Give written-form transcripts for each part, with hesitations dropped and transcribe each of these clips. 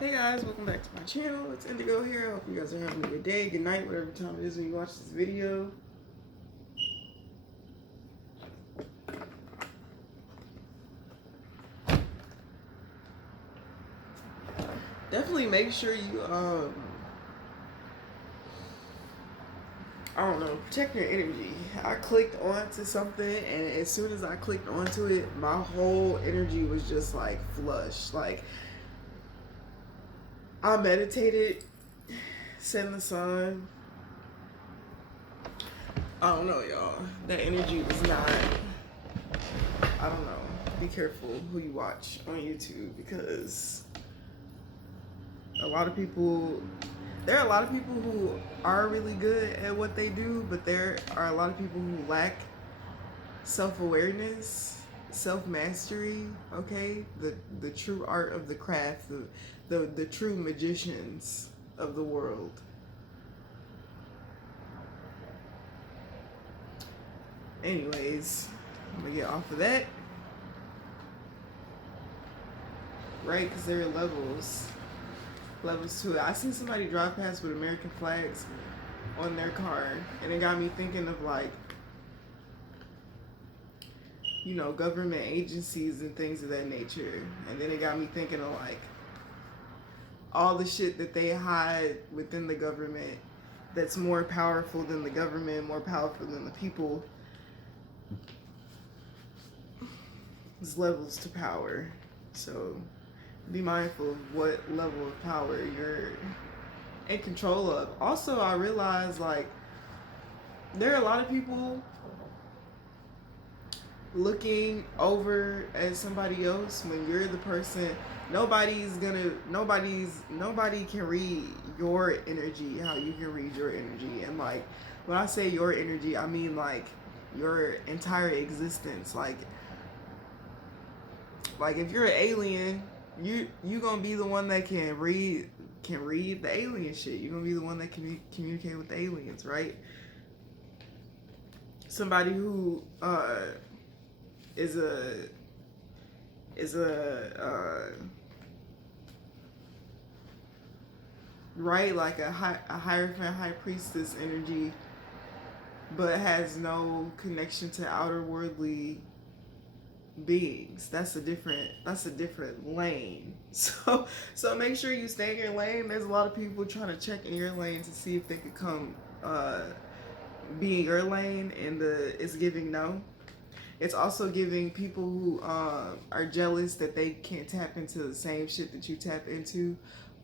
Hey guys, welcome back to my channel. It's Indigo here. I hope you guys are having a good day, good night, whatever time it is when you watch this video. Definitely make sure you I don't know, check your energy. I clicked onto something, and as soon as I clicked onto it, my whole energy was just like flush. Like, I meditated, setting the sun. I don't know, y'all. That energy was not, I don't know. Be careful who you watch on YouTube, because there are a lot of people who are really good at what they do, but there are a lot of people who lack self-awareness, self-mastery, okay? The true art of the craft, the true magicians of the world. Anyways, I'm gonna get off of that. Right? Because there are levels to it. I seen somebody drive past with American flags on their car, and it got me thinking of, like, you know, government agencies and things of that nature. And then it got me thinking of, like, all the shit that they hide within the government that's more powerful than the government, more powerful than the people. There's levels to power. So be mindful of what level of power you're in control of. Also, I realized, like, there are a lot of people looking over at somebody else when you're the person. Nobody can read your energy how you can read your energy. And, like, when I say your energy, I mean, like, your entire existence. Like if you're an alien, you gonna be the one that can read the alien shit. You're gonna be the one that can communicate with the aliens, right? Somebody who is a right, like a hierophant, high priestess energy, but has no connection to outer worldly beings. That's a different lane. So make sure you stay in your lane. There's a lot of people trying to check in your lane to see if they could come be in your lane, and it's giving no. It's also giving people who are jealous that they can't tap into the same shit that you tap into,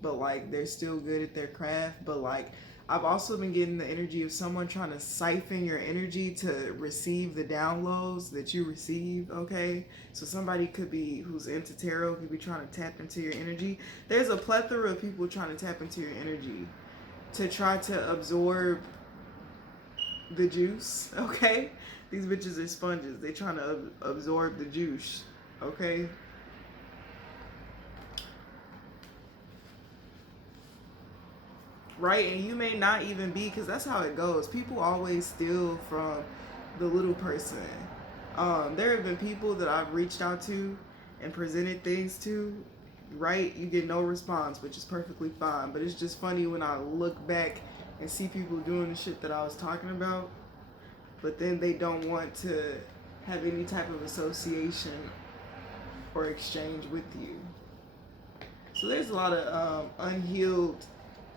but, like, they're still good at their craft. But, like, I've also been getting the energy of someone trying to siphon your energy to receive the downloads that you receive, okay? So somebody who's into tarot could be trying to tap into your energy. There's a plethora of people trying to tap into your energy to try to absorb the juice, okay? These bitches are sponges. They trying to absorb the juice, okay? Right? And you may not even be, because that's how it goes. People always steal from the little person. There have been people that I've reached out to and presented things to, right? You get no response, which is perfectly fine. But it's just funny when I look back and see people doing the shit that I was talking about, but then they don't want to have any type of association or exchange with you. So there's a lot of unhealed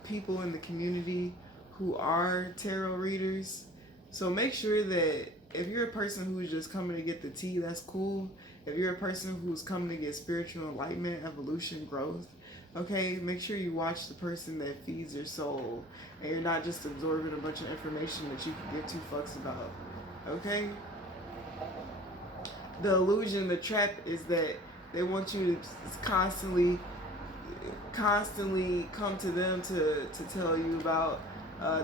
people in the community who are tarot readers. So make sure that if you're a person who's just coming to get the tea, that's cool. If you're a person who's coming to get spiritual enlightenment, evolution, growth, okay, make sure you watch the person that feeds your soul, and you're not just absorbing a bunch of information that you can give two fucks about, okay? The illusion, the trap is that they want you to constantly come to them to tell you about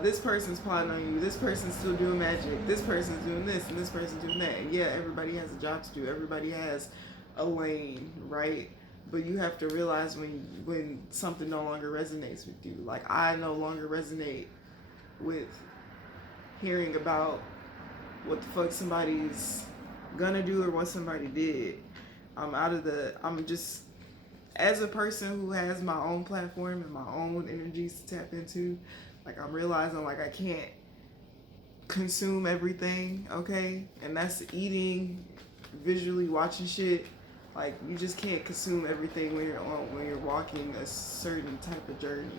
this person's plotting on you, this person's still doing magic, this person's doing this, and this person's doing that. And yeah, everybody has a job to do. Everybody has a lane, right? But you have to realize when something no longer resonates with you. Like, I no longer resonate with hearing about what the fuck somebody's gonna do or what somebody did. I'm as a person who has my own platform and my own energies to tap into, like I'm realizing like I can't consume everything, okay? And that's eating, visually watching shit. Like you just can't consume everything when you're walking a certain type of journey.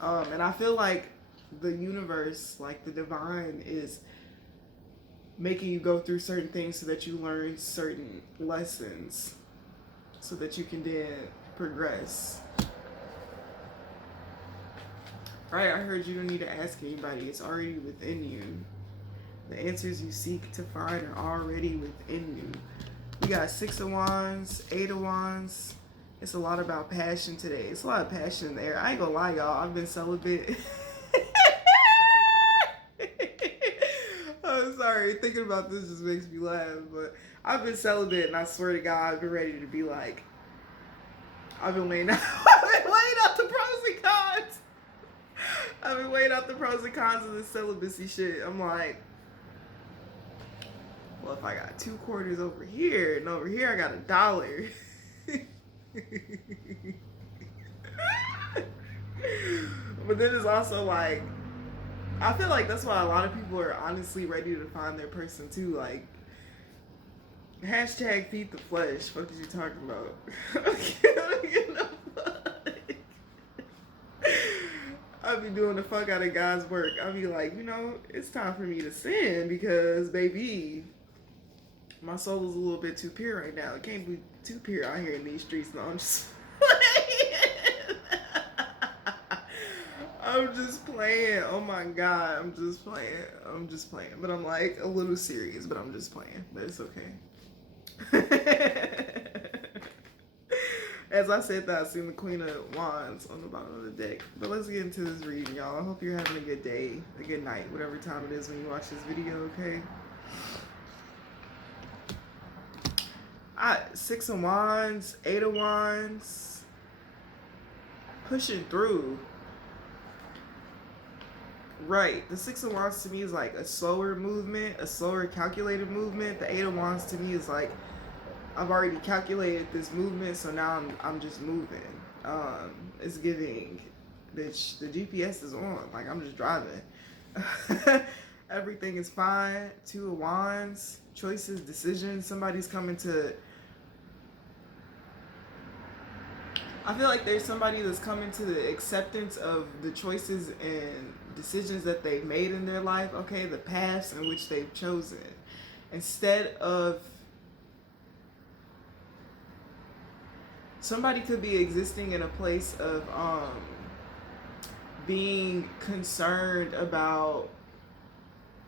And I feel like the universe, like the divine, is making you go through certain things so that you learn certain lessons so that you can then progress. Right, I heard you don't need to ask anybody. It's already within you. The answers you seek to find are already within you. We got 6 of Wands, 8 of Wands. It's a lot about passion today. It's a lot of passion there. I ain't gonna lie, y'all. I've been celibate. I'm sorry. Thinking about this just makes me laugh. But I've been celibate, and I swear to God, I've been ready to be like, I've been weighing out the pros and cons. I've been weighing out the pros and cons of this celibacy shit. I'm like, well, if I got 2 quarters over here, and over here I got $1. But then it's also like, I feel like that's why a lot of people are honestly ready to find their person too. Like, hashtag feed the flesh. What is you talking about? I'll be doing the fuck out of God's work. I'll be like, it's time for me to sin because, baby, my soul is a little bit too pure right now. It can't be too pure out here in these streets. No, I'm just I'm just playing. Oh my God, I'm just playing. But I'm like a little serious, but I'm just playing. But it's okay. As I said that, I seen the Queen of Wands on the bottom of the deck. But let's get into this reading, y'all. I hope you're having a good day, a good night, whatever time it is when you watch this video, okay? 6 of Wands, 8 of Wands. Pushing through. Right. The 6 of Wands to me is like a slower movement, a slower calculated movement. The 8 of Wands to me is like, I've already calculated this movement, so now I'm just moving. It's giving, bitch, the GPS is on. Like, I'm just driving. Everything is fine. 2 of Wands, choices, decisions. Somebody's coming to... I feel like there's somebody that's coming to the acceptance of the choices and decisions that they've made in their life, okay? The paths in which they've chosen. Instead of... Somebody could be existing in a place of being concerned about...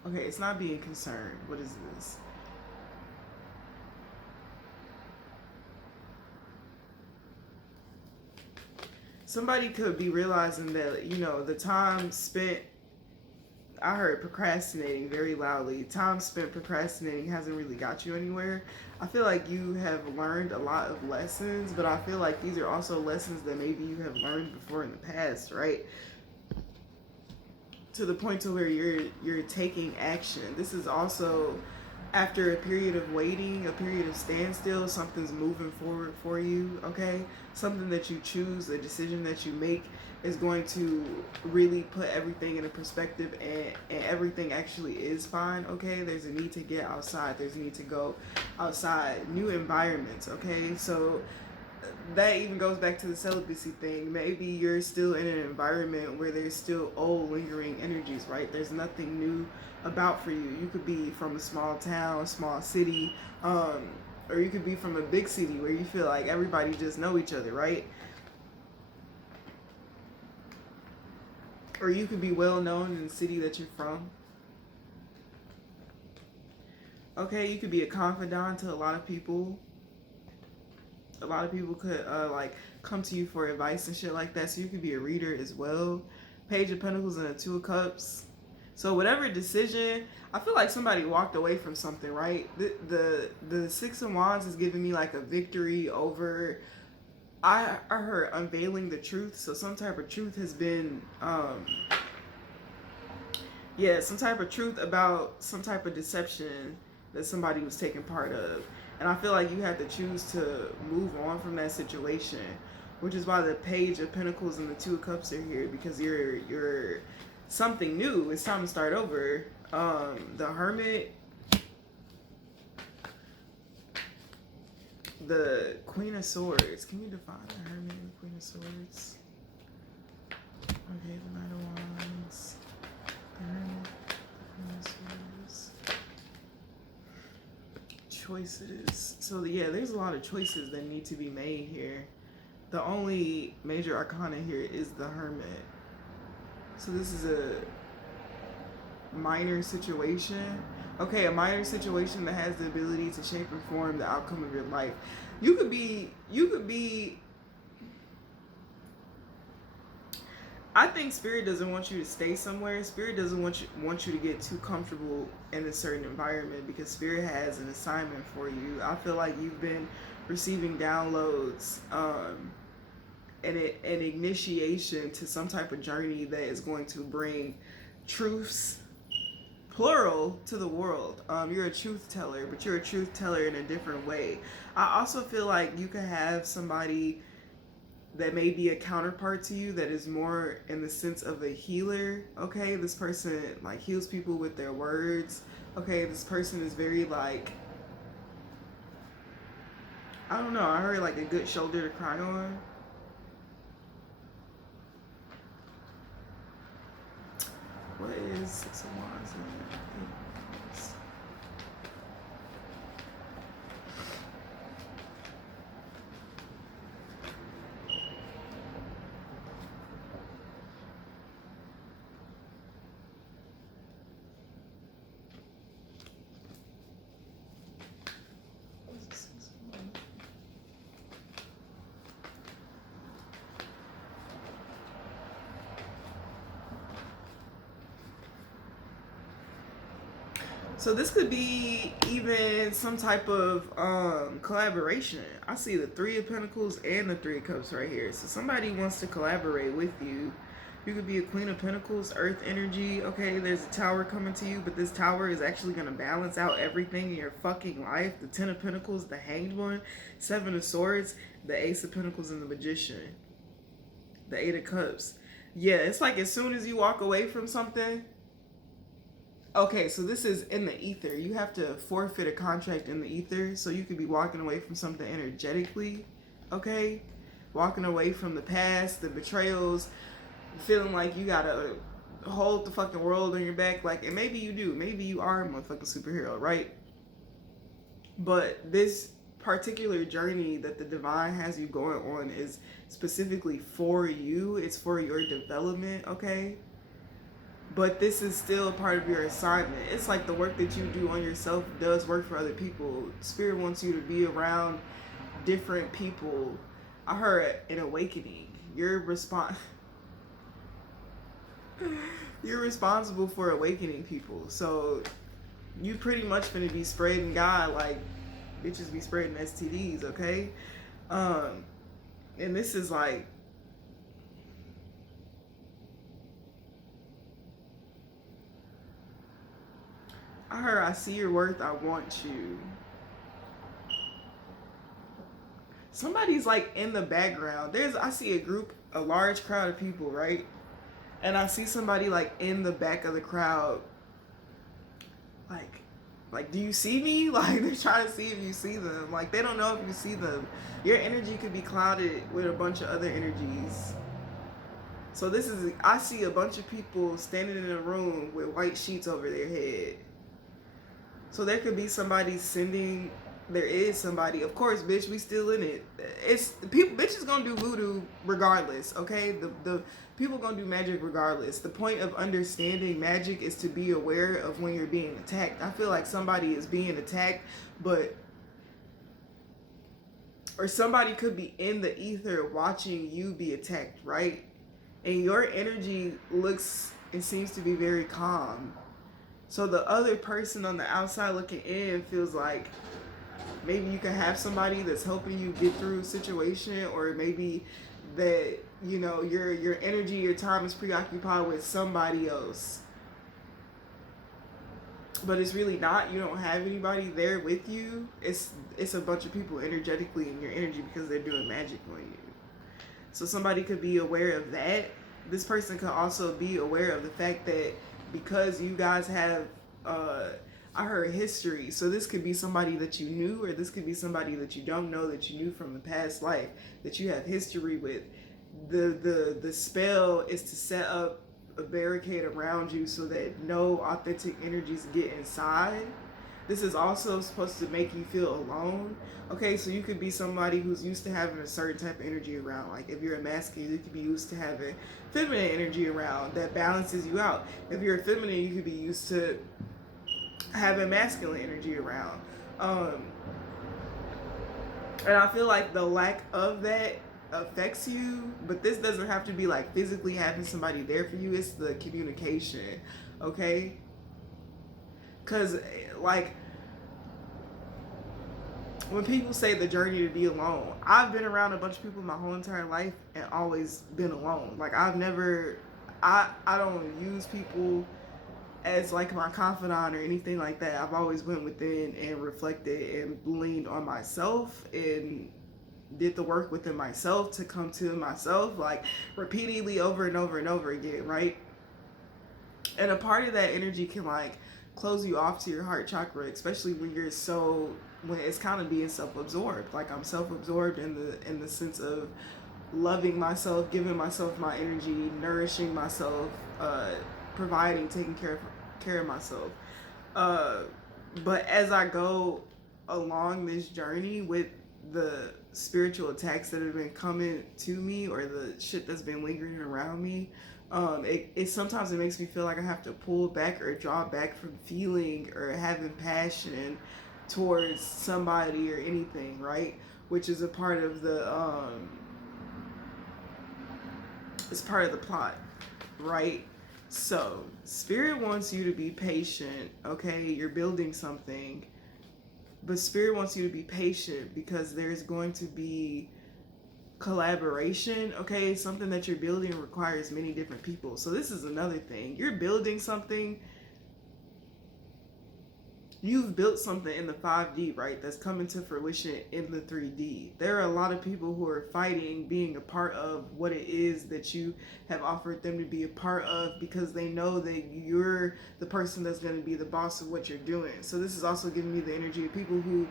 Okay, it's not being concerned. What is this? Somebody could be realizing that, the time spent... I heard procrastinating very loudly. Time spent procrastinating hasn't really got you anywhere. I feel like you have learned a lot of lessons, but I feel like these are also lessons that maybe you have learned before in the past, right? To the point to where you're taking action. This is also after a period of waiting, a period of standstill. Something's moving forward for you, okay? Something that you choose, a decision that you make is going to really put everything in a perspective, and everything actually is fine, okay? There's a need to get outside. There's a need to go outside, new environments, okay? So that even goes back to the celibacy thing. Maybe you're still in an environment where there's still old lingering energies, right? There's nothing new about for you. You could be from a small town, small city, or you could be from a big city where you feel like everybody just know each other, right? Or you could be well known in the city that you're from. Okay, you could be a confidant to a lot of people. A lot of people could come to you for advice and shit like that. So you could be a reader as well. Page of Pentacles and a 2 of Cups. So whatever decision, I feel like somebody walked away from something, right? The 6 of Wands is giving me like a victory over... I heard unveiling the truth. So some type of truth has been, some type of truth about some type of deception that somebody was taking part of. And I feel like you have to choose to move on from that situation, which is why the Page of Pentacles and the Two of Cups are here, because you're something new. It's time to start over. The Hermit, the Queen of Swords. Can you define the Hermit and the Queen of Swords? Okay, the Knight of Wands, the Hermit, the Queen of Swords. Choices. So yeah, there's a lot of choices that need to be made here. The only major arcana here is the Hermit. So this is a minor situation. Okay, a minor situation that has the ability to shape and form the outcome of your life. You could be I think Spirit doesn't want you to stay somewhere. Spirit doesn't want you to get too comfortable in a certain environment, because Spirit has an assignment for you. I feel like you've been receiving downloads, and an initiation to some type of journey that is going to bring truths, plural, to the world. You're a truth teller, but you're a truth teller in a different way. I also feel like you could have somebody that may be a counterpart to you that is more in the sense of a healer. Okay, this person like heals people with their words. Okay, this person is very like, I don't know, I heard like a good shoulder to cry on. What is Six of Wands? So this could be even some type of collaboration. I see the Three of Pentacles and the Three of Cups right here. So somebody wants to collaborate with you. You could be a Queen of Pentacles, Earth energy. Okay, there's a tower coming to you, but this tower is actually going to balance out everything in your fucking life. The Ten of Pentacles, the Hanged One, Seven of Swords, the Ace of Pentacles, and the Magician. The Eight of Cups. Yeah, it's like as soon as you walk away from something. Okay, so this is in the ether. You have to forfeit a contract in the ether, so you could be walking away from something energetically, okay? Walking away from the past, the betrayals, feeling like you gotta hold the fucking world on your back. Like, and maybe you do. Maybe you are a motherfucking superhero, right? But this particular journey that the divine has you going on is specifically for you. It's for your development, okay? But this is still part of your assignment. It's like the work that you do on yourself does work for other people. Spirit wants you to be around different people. I heard an awakening. You're responsible for awakening people. So you pretty much gonna be spreading God like bitches be spreading STDs, okay? And this is like, I heard, I see your worth, I want you. Somebody's like in the background. I see a large crowd of people, right? And I see somebody like in the back of the crowd. Like, do you see me? Like, they're trying to see if you see them. Like, they don't know if you see them. Your energy could be clouded with a bunch of other energies. So I see a bunch of people standing in a room with white sheets over their head. So there could be somebody there is somebody, of course, bitch, we still in it. It's people, bitches gonna do voodoo regardless, okay? The people gonna do magic regardless. The point of understanding magic is to be aware of when you're being attacked. I feel like somebody is being attacked, or somebody could be in the ether watching you be attacked, right? And your energy looks and seems to be very calm. So the other person on the outside looking in feels like maybe you can have somebody that's helping you get through a situation, or maybe that, you know, your energy, your time is preoccupied with somebody else. but it's really not. You don't have anybody there with you. It's a bunch of people energetically in your energy because they're doing magic on you. So somebody could be aware of that. This person could also be aware of the fact that because you guys have I heard history. So this could be somebody that you knew, or this could be somebody that you don't know, that you knew from the past life, that you have history with. The spell is to set up a barricade around you so that no authentic energies get inside. This is also supposed to make you feel alone. Okay, so you could be somebody who's used to having a certain type of energy around. Like if you're a masculine, you could be used to having feminine energy around that balances you out. If you're a feminine, you could be used to having masculine energy around. And I feel like the lack of that affects you, but this doesn't have to be like physically having somebody there for you. It's the communication, okay? Because like when people say the journey to be alone, I've been around a bunch of people my whole entire life and always been alone. Like I've never, I don't use people as like my confidant or anything like that. I've always went within and reflected and leaned on myself and did the work within myself to come to myself, like repeatedly over and over and over again, right? And a part of that energy can like close you off to your heart chakra, especially when you're when it's kind of being self-absorbed. Like I'm self-absorbed in the sense of loving myself, giving myself my energy, nourishing myself, providing, taking care of myself. But as I go along this journey with the spiritual attacks that have been coming to me, or the shit that's been lingering around me, it sometimes it makes me feel like I have to pull back or draw back from feeling or having passion towards somebody or anything, right? Which is a part of the it's part of the plot, right? So spirit wants you to be patient, okay? You're building something, but spirit wants you to be patient because there's going to be collaboration, okay? Something that you're building requires many different people. So this is another thing. You're building something. You've built something in the 5D, right? That's coming to fruition in the 3D. There are a lot of people who are fighting being a part of what it is that you have offered them to be a part of, because they know that you're the person that's going to be the boss of what you're doing. So this is also giving me the energy of people who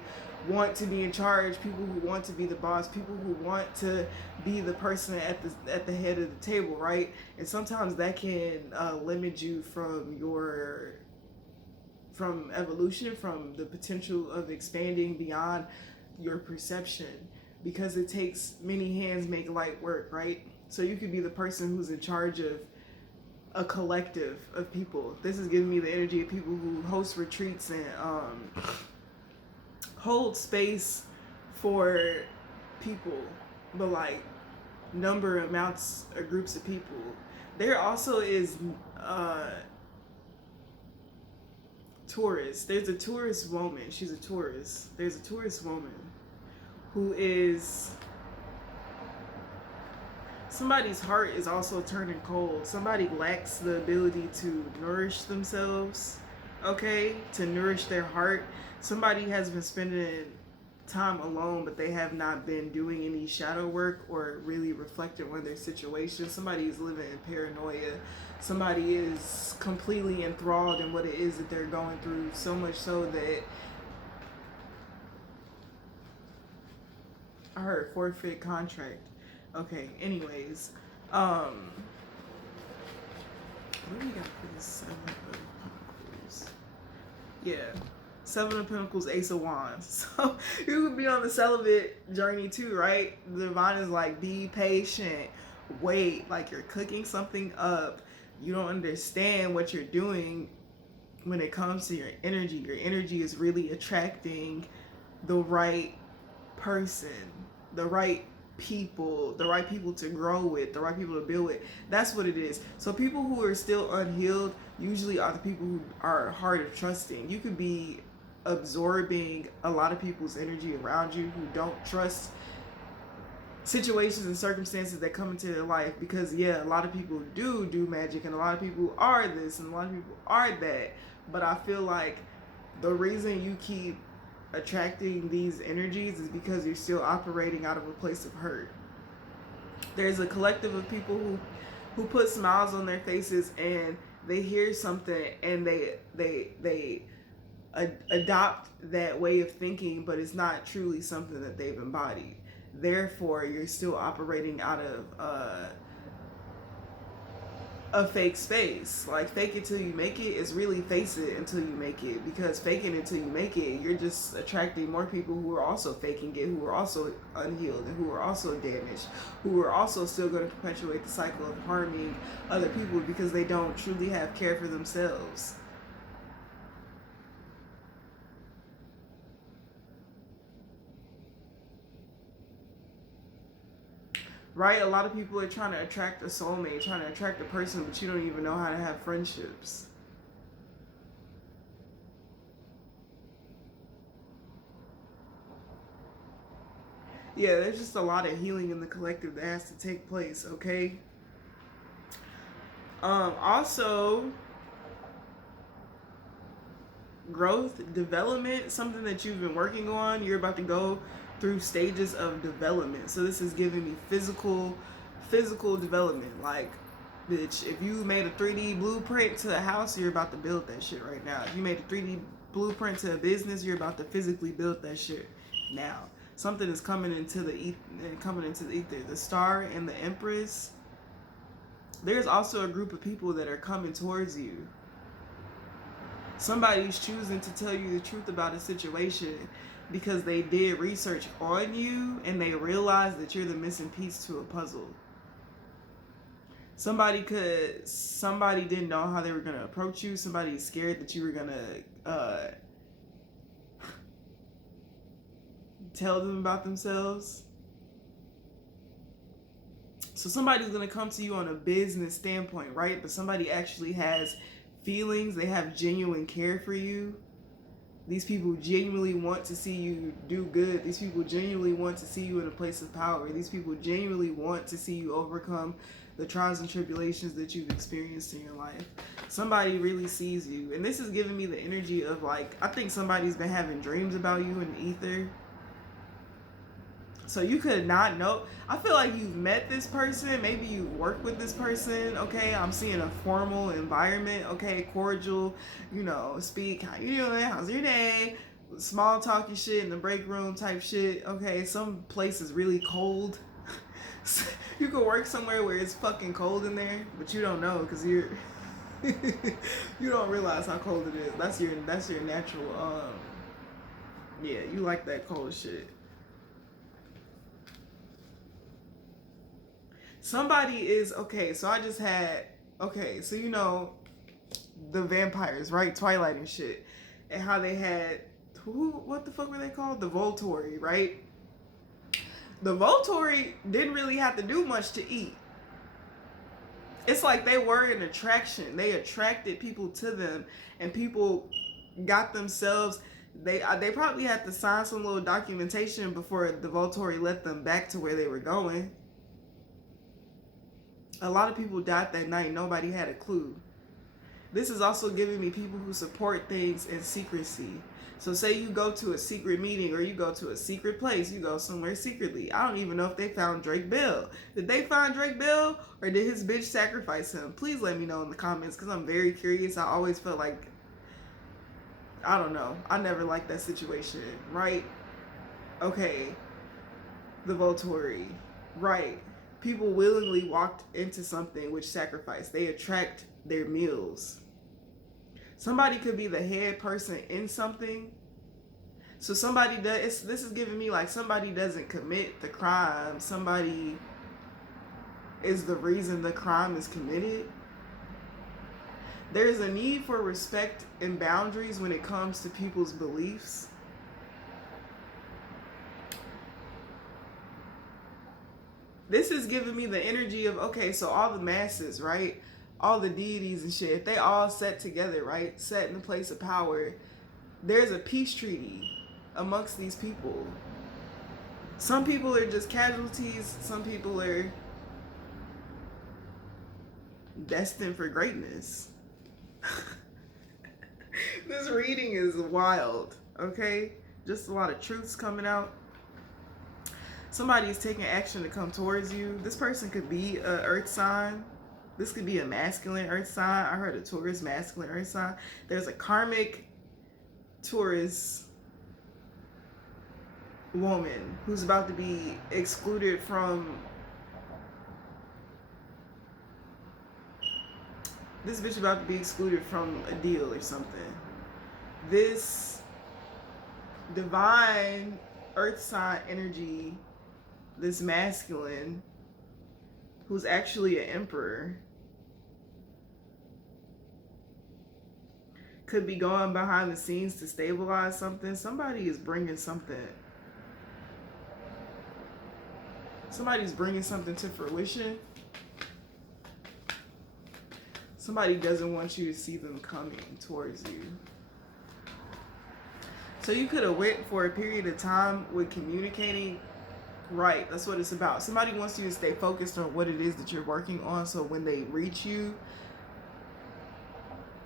want to be in charge, people who want to be the boss, people who want to be the person at the head of the table, right? And sometimes that can limit you from evolution, from the potential of expanding beyond your perception, because it takes many hands make light work, right? So you could be the person who's in charge of a collective of people. This is giving me the energy of people who host retreats and hold space for people, but like number amounts or groups of people. There also is tourist. There's a tourist woman. She's a tourist. There's a tourist woman who is somebody's heart is also turning cold. Somebody lacks the ability to nourish themselves, okay? To nourish their heart. Somebody has been spending time alone, but they have not been doing any shadow work or really reflecting on their situation. Somebody is living in paranoia. Somebody is completely enthralled in what it is that they're going through, so much so that I heard forfeit contract. Okay, anyways, what do we got for this 7 of Pentacles? Yeah, 7 of Pentacles, Ace of Wands. So you could be on the celibate journey too, right? The divine is like, be patient, wait, like you're cooking something up. You don't understand what you're doing when it comes to your energy. Your energy is really attracting the right person, the right people to grow with, the right people to build with. That's what it is. So people who are still unhealed usually are the people who are hard of trusting. You could be absorbing a lot of people's energy around you who don't trust situations and circumstances that come into their life, because yeah, a lot of people do magic and a lot of people are this and a lot of people are that, But I feel like the reason you keep attracting these energies is because you're still operating out of a place of hurt. There's a collective of people who put smiles on their faces, and they hear something and they adopt that way of thinking, but it's not truly something that they've embodied. Therefore, you're still operating out of a fake space. Like, fake it till you make it is really face it until you make it. Because faking it until you make it, you're just attracting more people who are also faking it, who are also unhealed, and who are also damaged, who are also still going to perpetuate the cycle of harming other people because they don't truly have care for themselves. Right? A lot of people are trying to attract a soulmate, trying to attract a person, but you don't even know how to have friendships. Yeah, there's just a lot of healing in the collective that has to take place, okay? Also, growth, development, something that you've been working on, you're about to go through stages of development. So this is giving me physical development. Like, bitch, if you made a 3D blueprint to a house, you're about to build that shit right now. If you made a 3D blueprint to a business, you're about to physically build that shit now. Something is coming into the ether. The star and the empress. There's also a group of people that are coming towards you. Somebody's choosing to tell you the truth about a situation because they did research on you and they realized that you're the missing piece to a puzzle. Somebody didn't know how they were going to approach you. Somebody's scared that you were going to tell them about themselves. So somebody's going to come to you on a business standpoint, right? But somebody actually has feelings. They have genuine care for you. These people genuinely want to see you do good. These people genuinely want to see you in a place of power. These people genuinely want to see you overcome the trials and tribulations that you've experienced in your life. Somebody really sees you. And this is giving me the energy of, like, I think somebody's been having dreams about you in the ether. So you could not know. I feel like you've met this person. Maybe you work with this person. Okay, I'm seeing a formal environment. Okay, cordial. You know, speak. How you doing? How's your day? Small talky shit in the break room type shit. Okay, some place is really cold. You could work somewhere where it's fucking cold in there, but you don't know because you're you don't realize how cold it is. That's your natural. Yeah, you like that cold shit. Somebody is okay. So I just had okay. So you know the vampires, right? Twilight and shit, and how they had who? What the fuck were they called? The Volturi, right? The Volturi didn't really have to do much to eat. It's like they were an attraction. They attracted people to them, and people got themselves. They probably had to sign some little documentation before the Volturi let them back to where they were going. A lot of people died that night. Nobody had a clue. This is also giving me people who support things in secrecy. So say you go to a secret meeting or you go to a secret place, you go somewhere secretly. I don't even know if they found Drake Bell. Did they find Drake Bell or did his bitch sacrifice him? Please let me know in the comments because I'm very curious. I always felt like, I don't know. I never liked that situation, right? Okay, the Volturi, right. People willingly walked into something which sacrificed. They attract their meals. Somebody could be the head person in something. So somebody does. This is giving me like somebody doesn't commit the crime. Somebody is the reason the crime is committed. There's a need for respect and boundaries when it comes to people's beliefs. This is giving me the energy of, okay, so all the masses, right? All the deities and shit, if they all set together, right? Set in a place of power, there's a peace treaty amongst these people. Some people are just casualties. Some people are destined for greatness. reading is wild, okay? Just a lot of truths coming out. Somebody is taking action to come towards you. This person could be an earth sign. This could be a masculine earth sign. I heard a Taurus masculine earth sign. There's a karmic Taurus woman who's about to be excluded from... This bitch about to be excluded from a deal or something. This divine earth sign energy, this masculine, who's actually an emperor, could be going behind the scenes to stabilize something. Somebody is bringing something. Somebody's bringing something to fruition. Somebody doesn't want you to see them coming towards you. So you could have went for a period of time with communicating. Right, that's what it's about. Somebody wants you to stay focused on what it is that you're working on, so when they reach you,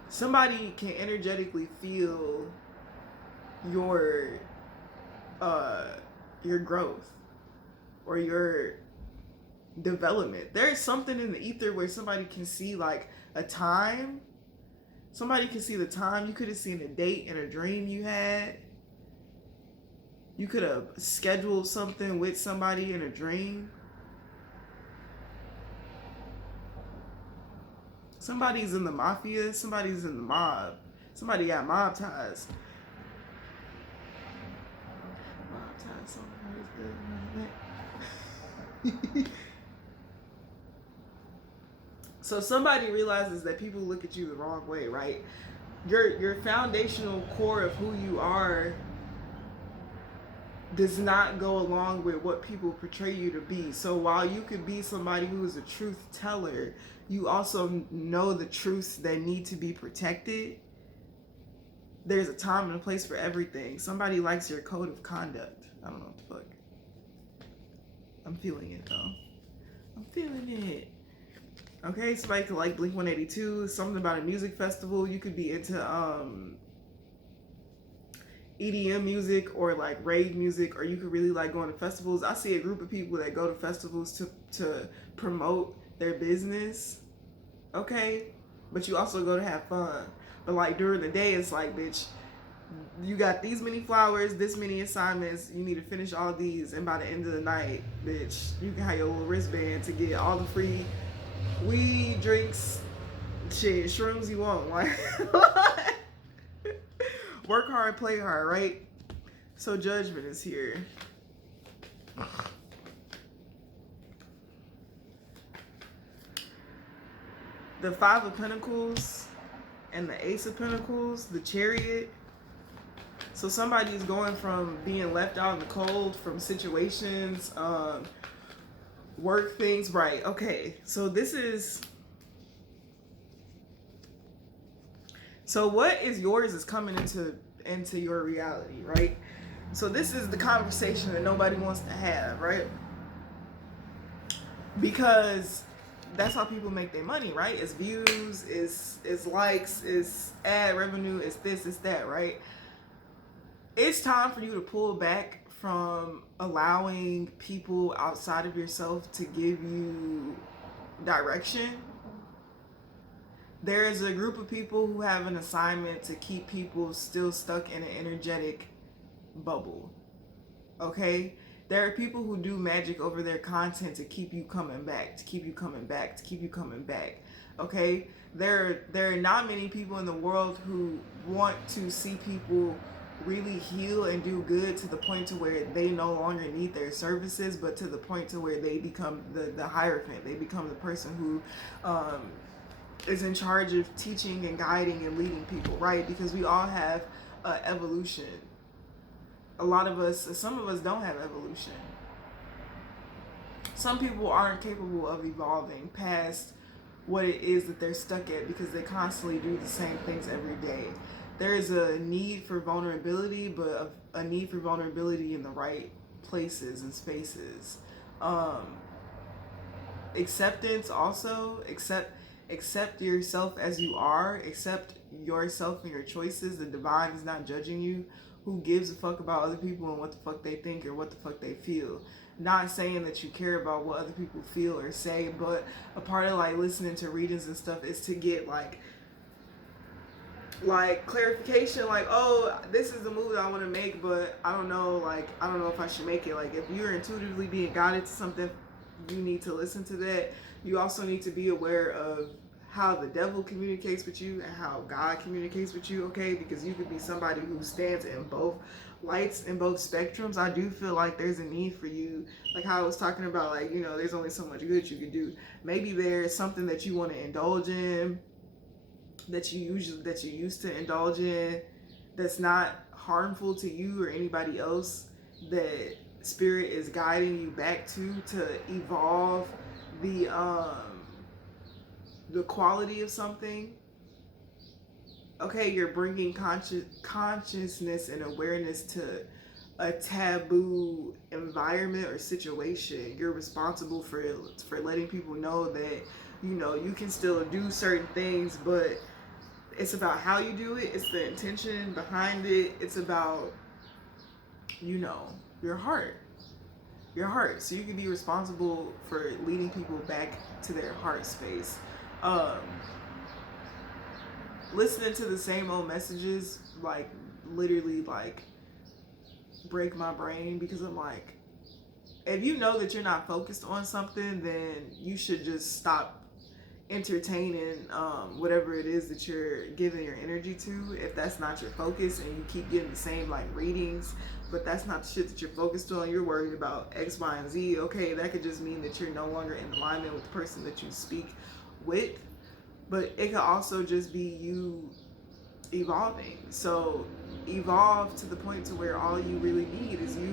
somebody can energetically feel your growth or your development. There's something in the ether where somebody can see like a time. Somebody can see the time. You could have seen a date in a dream you had. You could have scheduled something with somebody in a dream. Somebody's in the mafia. Somebody's in the mob. Somebody got mob ties. Mob ties, something good. So somebody realizes that people look at you the wrong way, right? Your foundational core of who you are does not go along with what people portray you to be. So while you could be somebody who is a truth teller, you also know the truths that need to be protected. There's a time and a place for everything. Somebody likes your code of conduct. I don't know what the fuck. I'm feeling it though. I'm feeling it. Okay, somebody could like Blink-182, something about a music festival. You could be into EDM music or like rave music, or you could really like going to festivals. I see a group of people that go to festivals to promote their business, okay? But you also go to have fun. But like during the day, it's like, bitch, you got these many flowers, this many assignments, you need to finish all these, and by the end of the night, bitch, you can have your little wristband to get all the free weed, drinks, shit, shrooms you want. Like, work hard, play hard, right? So judgment is here. The Five of Pentacles and the Ace of Pentacles, the Chariot. So somebody's going from being left out in the cold from situations, work things, right? Okay, so this is... So what is yours is coming into your reality, right? So this is the conversation that nobody wants to have, right? Because that's how people make their money, right? It's views, it's likes, it's ad revenue, it's this, it's that, right? It's time for you to pull back from allowing people outside of yourself to give you direction. There is a group of people who have an assignment to keep people still stuck in an energetic bubble. Okay? There are people who do magic over their content to keep you coming back, to keep you coming back, to keep you coming back. Okay? There are not many people in the world who want to see people really heal and do good to the point to where they no longer need their services, but to the point to where they become the hierophant. They become the person who is in charge of teaching and guiding and leading people, right? Because we all have evolution. A lot of us, some of us don't have evolution. Some people aren't capable of evolving past what it is that they're stuck at because they constantly do the same things every day. There is a need for vulnerability, but a need for vulnerability in the right places and spaces. Acceptance also, accept yourself as you are, accept yourself and your choices. The divine is not judging you. Who gives a fuck about other people and what the fuck they think or what the fuck they feel? Not saying that you care about what other people feel or say, but a part of like listening to readings and stuff is to get like clarification, like, oh, this is the move that I want to make, but I don't know, like, I don't know if I should make it. Like, if you're intuitively being guided to something, you need to listen to that. You also need to be aware of how the devil communicates with you and how God communicates with you, okay? Because you could be somebody who stands in both lights, in both spectrums. I do feel like there's a need for you, like how I was talking about, like, you know, there's only so much good you can do. Maybe there's something that you want to indulge in, that you used to indulge in, that's not harmful to you or anybody else, that spirit is guiding you back to evolve the quality of something. Okay, you're bringing consciousness and awareness to a taboo environment or situation. You're responsible for letting people know that, you know, you can still do certain things, but it's about how you do it. It's the intention behind it. It's about, you know, your heart. Your heart. So you can be responsible for leading people back to their heart space. Um, Listening to the same old messages, like, literally, like, break my brain, because I'm like, if you know that you're not focused on something, then you should just stop entertaining whatever it is that you're giving your energy to. If that's not your focus and you keep getting the same like readings, but that's not the shit that you're focused on, you're worried about X, Y, and Z, okay, that could just mean that you're no longer in alignment with the person that you speak with. But it could also just be you evolving. So evolve to the point to where all you really need is you